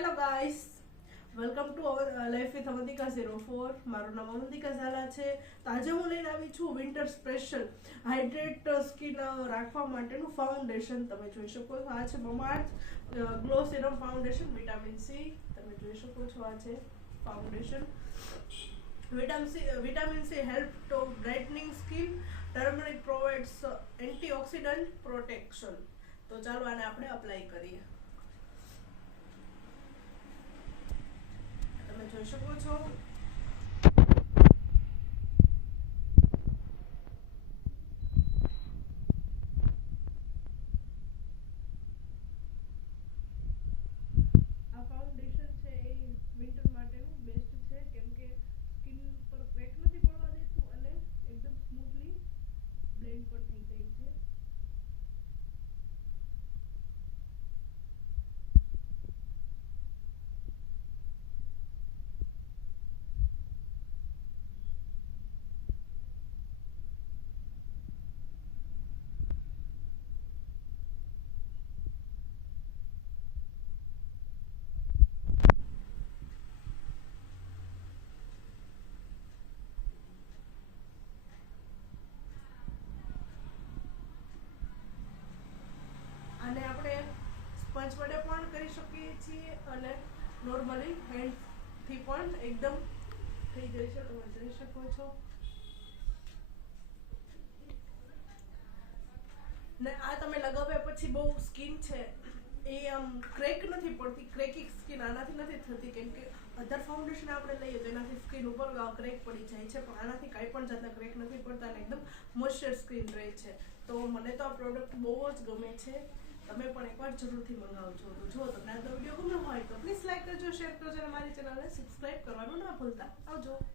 Hello guys, welcome to our life with Avantika 04. મારું નામ અવંતિકા ઝાલા છે. તો આજે હું લઈને આવી છું વિન્ટર સ્પેશિયલ હાઇડ્રેટ સ્કિન રાખવા માટેનું ફાઉન્ડેશન. તમે જોઈ શકો છો, આ છે Mamaearth glow serum foundation vitamin C. તમે જોઈ શકો છો, આ છે foundation. Vitamin C help to brightening skin. Turmeric provides antioxidant protection. તો ચાલો આને આપણે અપ્લાય કરીએ. તમે જોઈ શકો છો, આ ફાઉન્ડેશન છે એ વિન્ટર માટેનું બેસ્ટ છે, કેમ કે સ્કિન પર ક્રેક નથી પડવા દેતું અને એકદમ સ્મૂથલી બ્લેન્ડ પણ થઈ જાય છે. આને આપણે સ્પંજ વડે પણ કરી શકીએ છીએ અને નોર્મલી હેન્ડથી પણ એકદમ થઈ જાય છે. તમે જોઈ શકો છો. ને આ તમે લગાવ્યા પછી બહુ સ્કિન છે એ આમ ક્રેક નથી પડતી. ક્રેકી સ્કિન આનાથી નથી થતી, કેમ કે અધર ફાઉન્ડેશન આપણે લઈએ તો એનાથી સ્કિન ઉપર ક્રેક પડી જાય છે, પણ આનાથી કાંઈ પણ જાતના ક્રેક નથી પડતા અને એકદમ મોઇશ્ચર સ્કિન રહે છે. તો મને તો આ પ્રોડક્ટ બહુ જ ગમે છે. તમે પણ એકવાર જરૂરથી મંગાવજો. તો જો તમને આ વિડીયો ગમ્યો હોય તો પ્લીઝ લાઈક કરજો, શેર કરજો અને મારી ચેનલને સબસ્ક્રાઇબ કરવાનું ના ભૂલતા. આવજો.